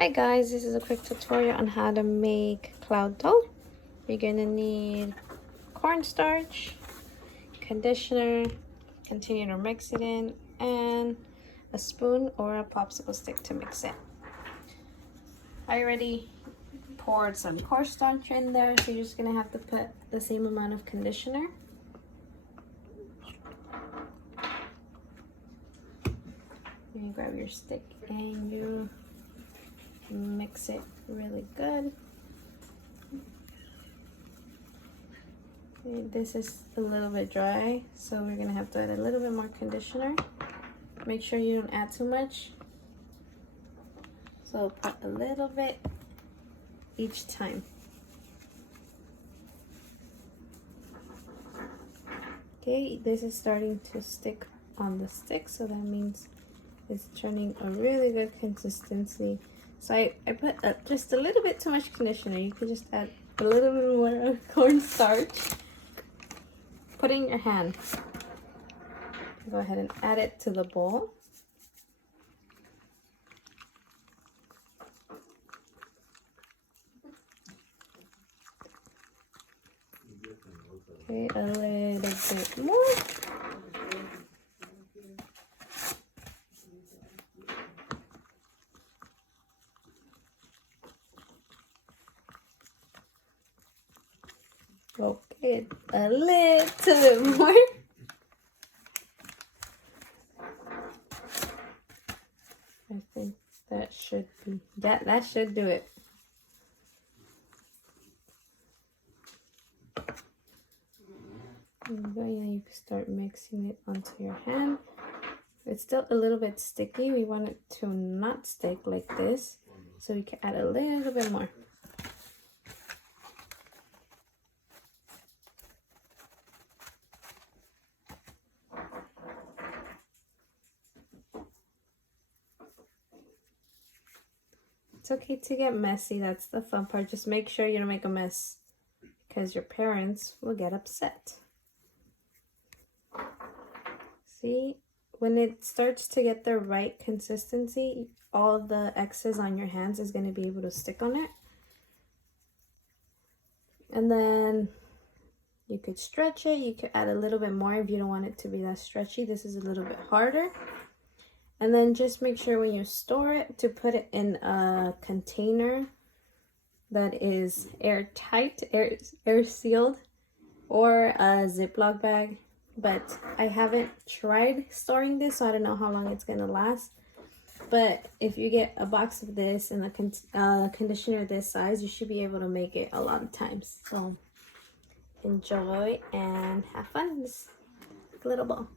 Hi guys, this is a quick tutorial on how to make cloud dough. You're gonna need cornstarch, conditioner, continue to mix it in, and a spoon or a popsicle stick to mix it. I already poured some cornstarch in there, so you're just gonna have to put the same amount of conditioner. You grab your stick and you mix it really good. This is a little bit dry, so we're gonna have to add a little bit more conditioner. Make sure you don't add too much. So put a little bit each time. Okay, this is starting to stick on the stick, so that means it's turning a really good consistency. So I put just a little bit too much conditioner. You could just add a little bit more cornstarch. Put it in your hand. Go ahead and add it to the bowl. Okay, a little bit more. Okay, a little bit more. I think that should be that should do it. And then you can start mixing it onto your hand. It's still a little bit sticky. We want it to not stick like this, so we can add a little bit more. It's okay to get messy. That's the fun part. Just make sure you don't make a mess, because your parents will get upset. See, when it starts to get the right consistency, all the excess on your hands is going to be able to stick on it. And then you could stretch it. You could add a little bit more if you don't want it to be that stretchy. This is a little bit harder. And then just make sure when you store it to put it in a container that is airtight, air sealed, or a Ziploc bag. But I haven't tried storing this, so I don't know how long it's gonna last. But if you get a box of this and a conditioner this size, you should be able to make it a lot of times. So enjoy and have fun in this little ball.